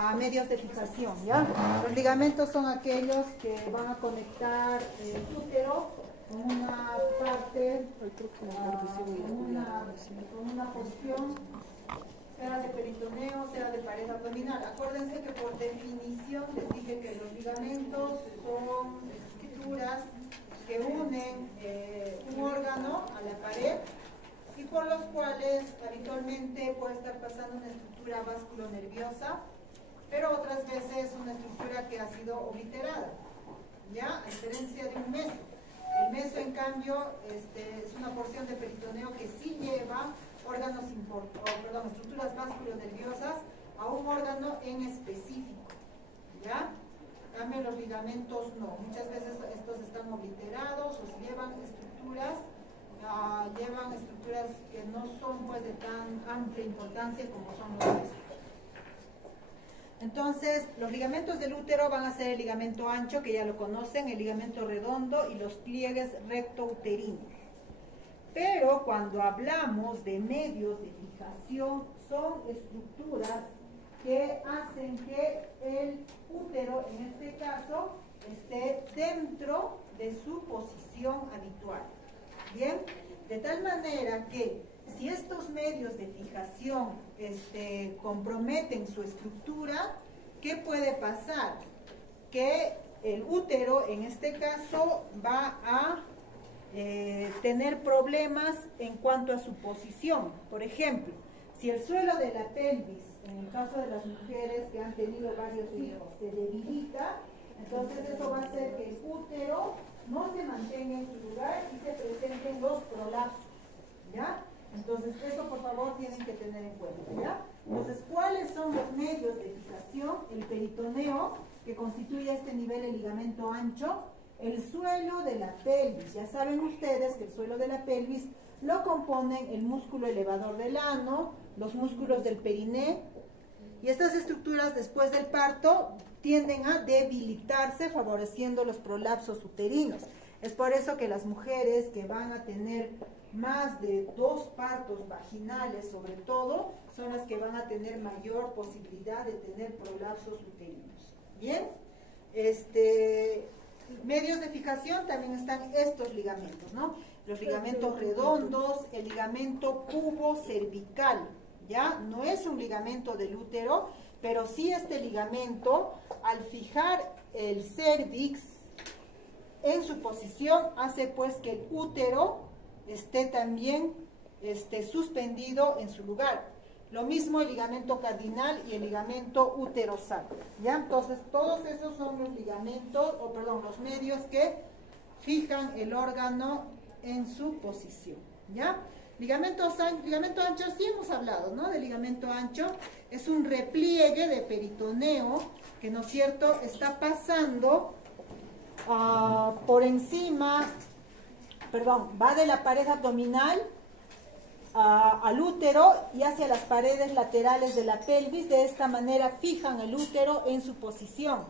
a medios de fijación, ¿ya? Los ligamentos son aquellos que van a conectar el útero con una parte, con una porción, sea de peritoneo, sea de pared abdominal. Acuérdense que por definición les dije que los ligamentos son estructuras que unen un órgano a la pared y por los cuales habitualmente puede estar pasando una estructura vasculonerviosa, pero otras veces una estructura que ha sido obliterada, ¿ya? A diferencia de un meso. El meso, en cambio, es una porción de peritoneo que sí lleva estructuras vasculonerviosas a un órgano en específico, ¿ya? En cambio, los ligamentos no. Muchas veces estos están obliterados o si llevan estructuras que no son pues de tan amplia importancia como son los mesos. Entonces, los ligamentos del útero van a ser el ligamento ancho, que ya lo conocen, el ligamento redondo y los pliegues rectouterinos. Pero cuando hablamos de medios de fijación, son estructuras que hacen que el útero, en este caso, esté dentro de su posición habitual. Bien, de tal manera que si estos medios de fijación comprometen su estructura, ¿qué puede pasar? Que el útero, en este caso, va a tener problemas en cuanto a su posición. Por ejemplo, si el suelo de la pelvis, en el caso de las mujeres que han tenido varios hijos, se debilita, entonces eso va a hacer que el útero no se mantenga en su lugar y se presenten los prolapsos, ¿ya? Entonces, eso por favor tienen que tener en cuenta, ¿ya? Entonces, ¿cuáles son los medios de fijación? El peritoneo, que constituye a este nivel el ligamento ancho, el suelo de la pelvis. Ya saben ustedes que el suelo de la pelvis lo componen el músculo elevador del ano, los músculos del periné, y estas estructuras después del parto tienden a debilitarse, favoreciendo los prolapsos uterinos. Es por eso que las mujeres que van a tener más de 2 partos vaginales, sobre todo, son las que van a tener mayor posibilidad de tener prolapsos uterinos. Bien, medios de fijación también están estos ligamentos, ¿no? Los ligamentos redondos, el ligamento pubocervical, ¿ya? No es un ligamento del útero, pero sí este ligamento, al fijar el cérvix en su posición, hace pues que el útero esté también suspendido en su lugar. Lo mismo el ligamento cardinal y el ligamento uterosal, ¿ya? Entonces, todos esos son los ligamentos, los medios que fijan el órgano en su posición, ¿ya? Ligamento ancho, sí hemos hablado, ¿no? Del ligamento ancho, es un repliegue de peritoneo que, ¿no es cierto?, está pasando por encima, va de la pared abdominal al útero y hacia las paredes laterales de la pelvis. De esta manera fijan el útero en su posición.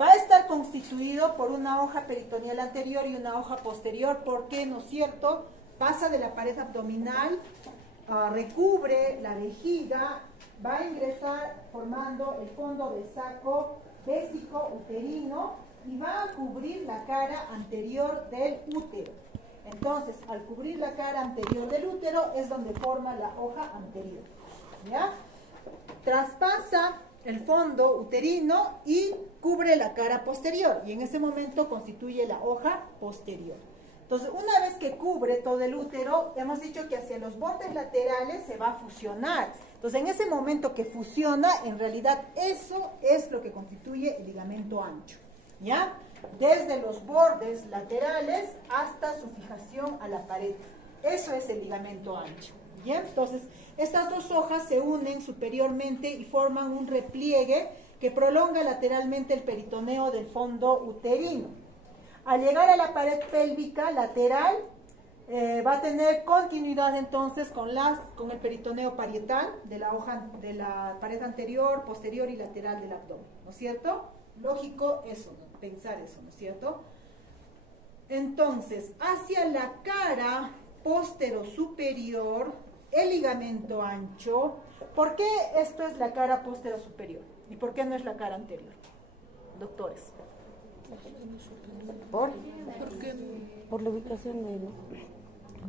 Va a estar constituido por una hoja peritoneal anterior y una hoja posterior, porque, ¿no es cierto?, pasa de la pared abdominal, recubre la vejiga, va a ingresar formando el fondo del saco vésico-uterino y va a cubrir la cara anterior del útero. Entonces, al cubrir la cara anterior del útero es donde forma la hoja anterior, ¿ya? Traspasa el fondo uterino y cubre la cara posterior, y en ese momento constituye la hoja posterior. Entonces, una vez que cubre todo el útero, hemos dicho que hacia los bordes laterales se va a fusionar. Entonces, en ese momento que fusiona, en realidad eso es lo que constituye el ligamento ancho, ¿ya? Desde los bordes laterales hasta su fijación a la pared. Eso es el ligamento ancho, ¿bien? Entonces, estas dos hojas se unen superiormente y forman un repliegue que prolonga lateralmente el peritoneo del fondo uterino. Al llegar a la pared pélvica lateral, va a tener continuidad entonces con el peritoneo parietal de la pared anterior, posterior y lateral del abdomen, ¿no es cierto? Lógico eso, ¿no? Pensar eso, ¿no es cierto? Entonces, hacia la cara posterior superior el ligamento ancho. ¿Por qué esto es la cara postero superior? ¿Y por qué no es la cara anterior? Doctores. ¿Por? Por la ubicación del...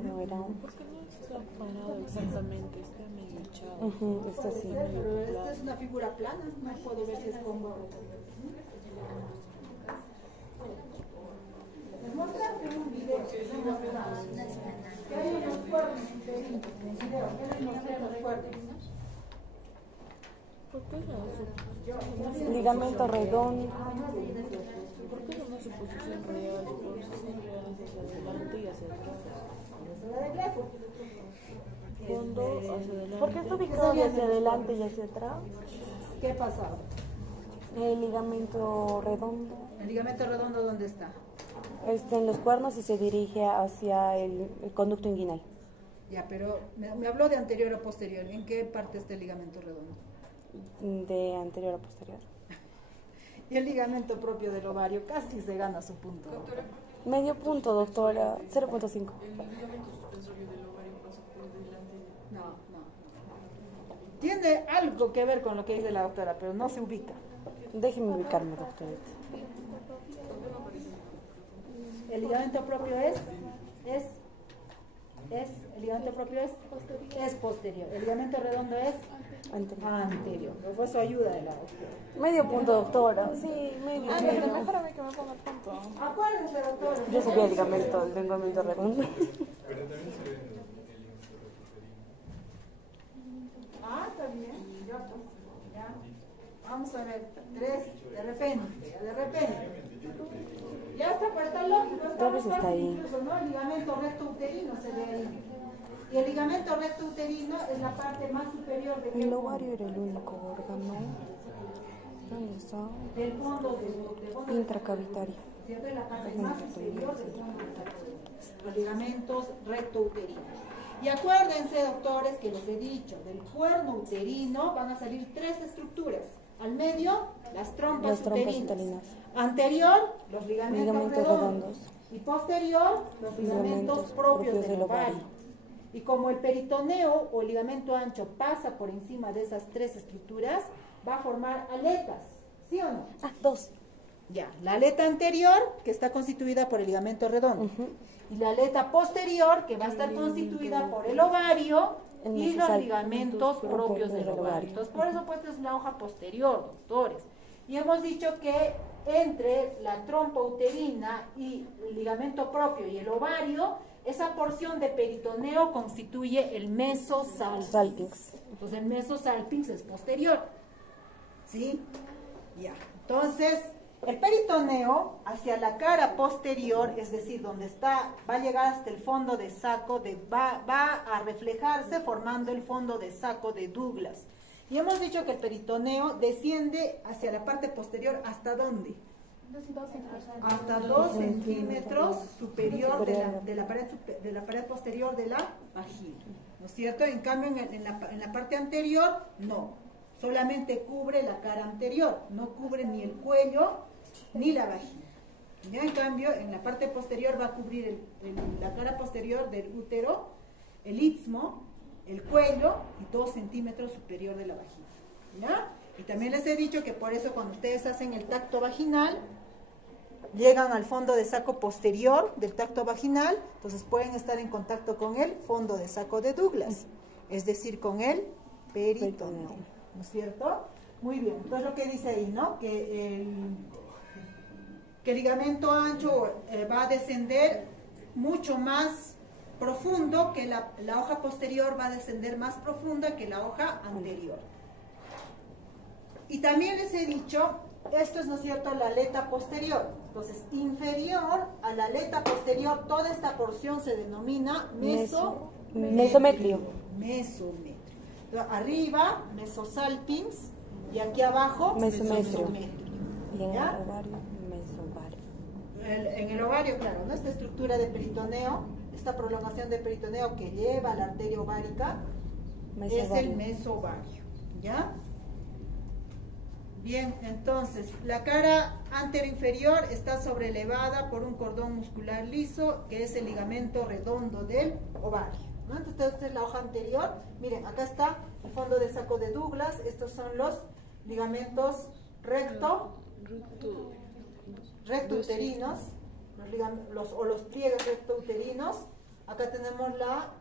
No era... Porque no está parado exactamente, está medio echado. Está así. Pero esta es una figura plana, no puedo ver si es como... Les mostraste un video, que hay unos cuernos interinos en el video, ¿qué les mostré los cuernos? ¿Por qué no su Ligamento redondo. ¿Por qué no su posición real? Su posición real es hacia adelante y hacia atrás. Fondo hacia adelante. ¿Por qué está ubicado de hacia adelante y hacia atrás? ¿Qué pasaba? El ligamento redondo. ¿El ligamento redondo dónde está? Está en los cuernos y se dirige hacia el conducto inguinal. Ya, pero me habló de anterior o posterior. ¿En qué parte está el ligamento redondo? De anterior a posterior. Y el ligamento propio del ovario casi se gana su punto. Medio punto, doctora. 0.5. El ligamento suspensorio del ovario pasa por delante. No. Tiene algo que ver con lo que dice la doctora, pero no se ubica. Déjeme ubicarme, doctora. El ligamento propio el ligamento propio es posterior. El ligamento redondo es anterior. Por eso ayuda de la doctora. Medio punto, doctora. Sí, medio punto. Mejor a mí que me ponga el punto. Acuérdense, doctora. Yo sabía el ligamento redondo. Está bien. Ya, pues. Ya. Vamos a ver. 3, de repente. Ya está, pero está lógico. Tal vez está ahí. Incluso, ¿no? El ligamento recto uterino se ve ahí. Y el ligamento recto uterino es la parte más superior de El ovario era el único órgano. ¿Dónde está? del fondo de Intracavitario. ¿cierto? Es la parte más superior del fondo del sacro. Los ligamentos rectouterinos. Y acuérdense, doctores, que les he dicho, del cuerno uterino van a salir 3 estructuras. Al medio, las trompas uterinas. Anterior, los ligamentos redondos. Y posterior, los ligamentos propios del ovario. Y como el peritoneo o el ligamento ancho pasa por encima de esas 3 estructuras, va a formar aletas, ¿sí o no? 2. Ya, la aleta anterior, que está constituida por el ligamento redondo, y la aleta posterior, que va a estar constituida por el ovario y los ligamentos propios del ovario. Entonces, por eso pues es la hoja posterior, doctores. Y hemos dicho que entre la trompa uterina y el ligamento propio y el ovario, esa porción de peritoneo constituye el mesosalpinx. Entonces el mesosalpinx es posterior. ¿Sí? Ya. Entonces, el peritoneo hacia la cara posterior, es decir, donde está, va a llegar hasta el fondo de saco, va a reflejarse formando el fondo de saco de Douglas. Y hemos dicho que el peritoneo desciende hacia la parte posterior, ¿hasta dónde? Hasta 2 centímetros superior de la pared posterior de la vagina, ¿no es cierto? En cambio, en la parte anterior, no, solamente cubre la cara anterior, no cubre ni el cuello ni la vagina. Ya en cambio, en la parte posterior va a cubrir la cara posterior del útero, el istmo, el cuello y 2 centímetros superior de la vagina. ¿Ya? Y también les he dicho que por eso cuando ustedes hacen el tacto vaginal, llegan al fondo de saco posterior del tacto vaginal, entonces pueden estar en contacto con el fondo de saco de Douglas, es decir, con el peritoneo, ¿no es cierto? Muy bien, entonces lo que dice ahí, ¿no? Que el ligamento ancho va a descender mucho más profundo, que la hoja posterior va a descender más profunda que la hoja anterior. Y también les he dicho, esto es, ¿no es cierto?, la aleta posterior. Entonces, inferior a la aleta posterior, toda esta porción se denomina mesometrio. Mesometrio. Entonces, arriba, mesosalpinx, y aquí abajo, mesometrio. Y en el ovario, mesovario. En el ovario, claro, ¿no? Esta estructura de peritoneo, esta prolongación de peritoneo que lleva a la arteria ovárica, es el mesovario, ¿ya? Bien, entonces, la cara anteroinferior está sobrelevada por un cordón muscular liso, que es el ligamento redondo del ovario. ¿no? Entonces, esta es la hoja anterior. Miren, acá está el fondo de saco de Douglas. Estos son los ligamentos rectouterinos, los pliegues rectouterinos. Acá tenemos la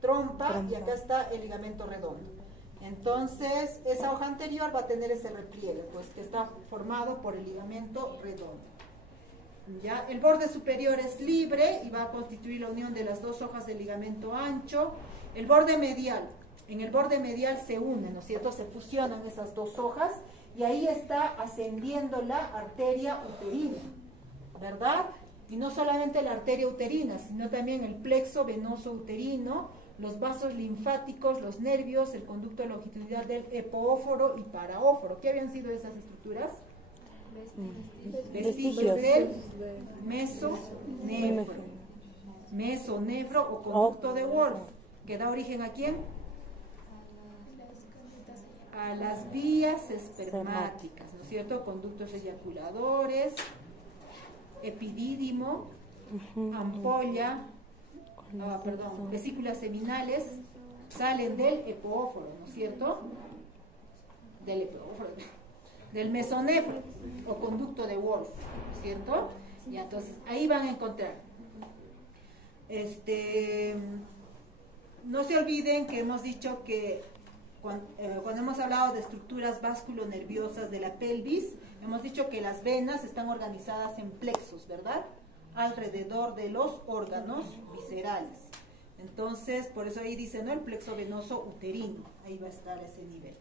trompa y acá está el ligamento redondo. Entonces, esa hoja anterior va a tener ese repliegue, pues que está formado por el ligamento redondo. ¿Ya? El borde superior es libre y va a constituir la unión de las dos hojas del ligamento ancho. El borde medial, en el borde medial se unen, ¿no es cierto? Se fusionan esas dos hojas y ahí está ascendiendo la arteria uterina, ¿verdad? Y no solamente la arteria uterina, sino también el plexo venoso uterino, los vasos linfáticos, los nervios, el conducto longitudinal del epóforo y paraóforo. ¿Qué habían sido esas estructuras? Vestigios del mesonefro o conducto de Wolff, que da origen ¿a quién? A las vías espermáticas, ¿no es cierto? Conductos eyaculadores, epidídimo, ampolla, vesículas seminales, salen del epóforo, ¿no es cierto? Del mesonefro o conducto de Wolff, ¿no es cierto? Y entonces ahí van a encontrar. No se olviden que hemos dicho que cuando hemos hablado de estructuras vasculonerviosas de la pelvis, hemos dicho que las venas están organizadas en plexos, ¿verdad? Alrededor de los órganos viscerales. Entonces, por eso ahí dice, ¿no? El plexo venoso uterino, ahí va a estar ese nivel.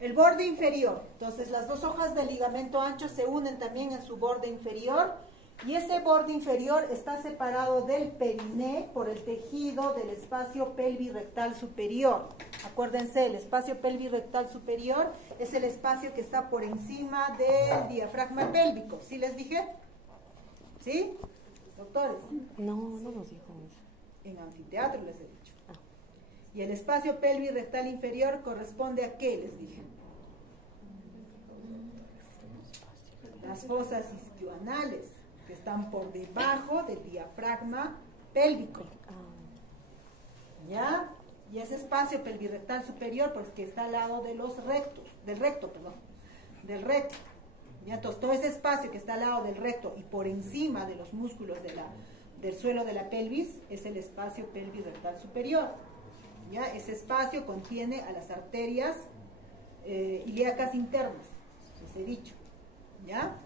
El borde inferior, entonces las dos hojas del ligamento ancho se unen también en su borde inferior y ese borde inferior está separado del periné por el tejido del espacio pelvirrectal superior. Acuérdense, el espacio pelvirrectal superior es el espacio que está por encima del diafragma pélvico. ¿Sí les dije? ¿Sí? Doctores. No, no nos dijo eso. En anfiteatro les he dicho. Y el espacio pelvirrectal inferior corresponde a ¿qué les dije? Las fosas isquioanales, que están por debajo del diafragma pélvico. ¿Ya? Y ese espacio pelvirrectal superior, pues que está al lado de los rectos, del recto. ¿Ya? Entonces, todo ese espacio que está al lado del recto y por encima de los músculos del suelo de la pelvis es el espacio pelvirrectal superior. ¿Ya? Ese espacio contiene a las arterias ilíacas internas, les he dicho. ¿Ya?